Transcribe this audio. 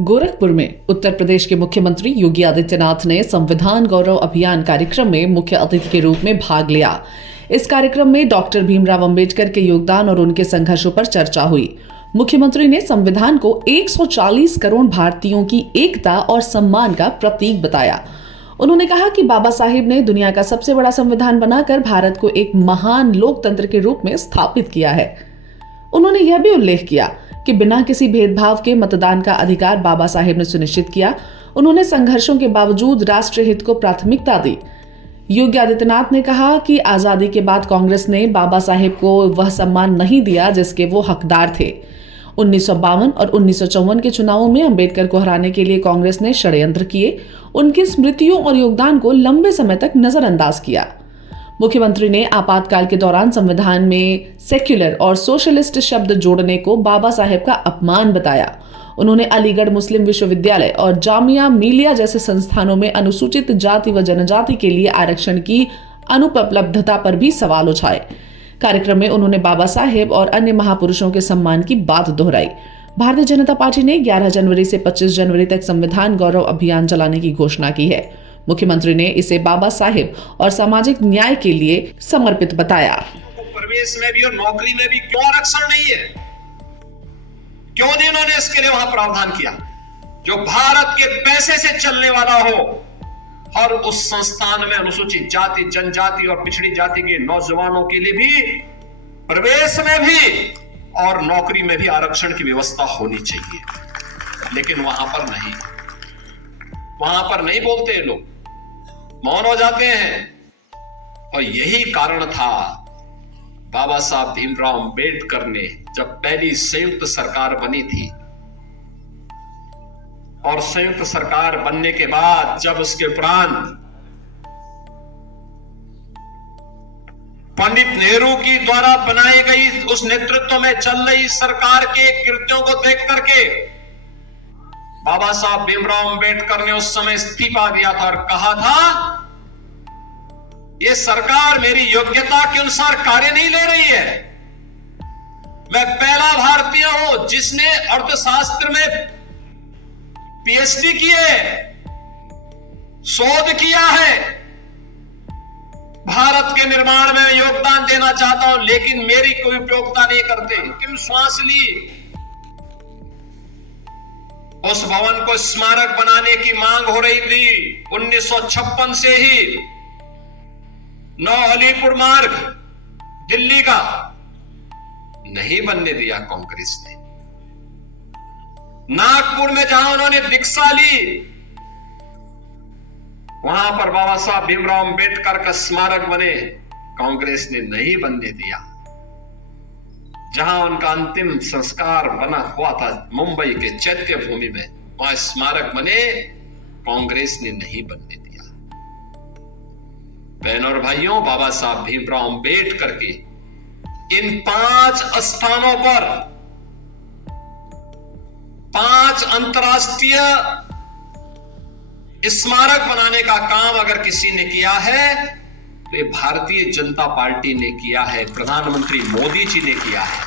गोरखपुर में उत्तर प्रदेश के मुख्यमंत्री योगी आदित्यनाथ ने संविधान गौरव अभियान कार्यक्रम में मुख्य अतिथि के रूप में भाग लिया। इस कार्यक्रम में डॉक्टर भीमराव अंबेडकर के योगदान और उनके संघर्षों पर चर्चा हुई। मुख्यमंत्री ने संविधान को 140 करोड़ भारतीयों की एकता और सम्मान का प्रतीक बताया। उन्होंने कहा कि बाबा साहेब ने दुनिया का सबसे बड़ा संविधान बनाकर भारत को एक महान लोकतंत्र के रूप में स्थापित किया है। उन्होंने यह भी उल्लेख किया कि बिना किसी भेदभाव के मतदान का अधिकार बाबा साहेब ने सुनिश्चित किया। उन्होंने संघर्षों के बावजूद राष्ट्र हित को प्राथमिकता दी। योगी आदित्यनाथ ने कहा कि आजादी के बाद कांग्रेस ने बाबा साहेब को वह सम्मान नहीं दिया जिसके वो हकदार थे। 1952 और 1954 के चुनावों में अंबेडकर को हराने के लिए कांग्रेस ने षड्यंत्र किए। उनकी स्मृतियों और योगदान को लंबे समय तक नजरअंदाज किया। मुख्यमंत्री ने आपातकाल के दौरान संविधान में सेक्युलर और सोशलिस्ट शब्द जोड़ने को बाबा साहेब का अपमान बताया। उन्होंने अलीगढ़ मुस्लिम विश्वविद्यालय और जामिया मिलिया जैसे संस्थानों में अनुसूचित जाति व जनजाति के लिए आरक्षण की अनुपलब्धता पर भी सवाल उठाए। कार्यक्रम में उन्होंने बाबा साहेब और अन्य महापुरुषों के सम्मान की बात दोहराई। भारतीय जनता पार्टी ने 11 जनवरी से 25 जनवरी तक संविधान गौरव अभियान चलाने की घोषणा की है। मुख्यमंत्री ने इसे बाबा साहेब और सामाजिक न्याय के लिए समर्पित बताया। प्रवेश में भी और नौकरी में भी क्यों आरक्षण नहीं है? क्यों नहीं उन्होंने इसके लिए वहां प्रावधान किया? जो भारत के पैसे से चलने वाला हो और उस संस्थान में अनुसूचित जाति, जनजाति और पिछड़ी जाति के नौजवानों के लिए भी प्रवेश में भी और नौकरी में भी आरक्षण की व्यवस्था होनी चाहिए। लेकिन वहां पर नहीं बोलते लोग, मौन हो जाते हैं। और यही कारण था बाबा साहब भीमराव अंबेडकर ने जब पहली संयुक्त सरकार बनी थी और संयुक्त सरकार बनने के बाद जब उसके उपरांत पंडित नेहरू की द्वारा बनाई गई उस नेतृत्व में चल रही सरकार के कृत्यों को देख करके बाबा साहब भीमराव अंबेडकर ने उस समय इस्तीफा दिया था और कहा था यह सरकार मेरी योग्यता के अनुसार कार्य नहीं ले रही है। मैं पहला भारतीय हूं जिसने अर्थशास्त्र में पीएचडी की है, शोध किया है। भारत के निर्माण में योगदान देना चाहता हूं, लेकिन मेरी कोई उपयोगिता नहीं करते। अंतिम श्वास ली। उस भवन को स्मारक बनाने की मांग हो रही थी 1956 से ही। 9 अलीपुर मार्ग दिल्ली का नहीं बनने दिया कांग्रेस ने। नागपुर में जहां उन्होंने दीक्षा ली वहां पर बाबा साहब भीमराव अंबेडकर का स्मारक बने, कांग्रेस ने नहीं बनने दिया। जहां उनका अंतिम संस्कार बना हुआ था मुंबई के चैत्य भूमि में, वहां स्मारक बने, कांग्रेस ने नहीं बनने दिया। बहनों और भाइयों, बाबा साहब भीमराव अंबेडकर के इन 5 स्थानों पर 5 अंतरराष्ट्रीय स्मारक बनाने का काम अगर किसी ने किया है तो ये भारतीय जनता पार्टी ने किया है, प्रधानमंत्री मोदी जी ने किया है।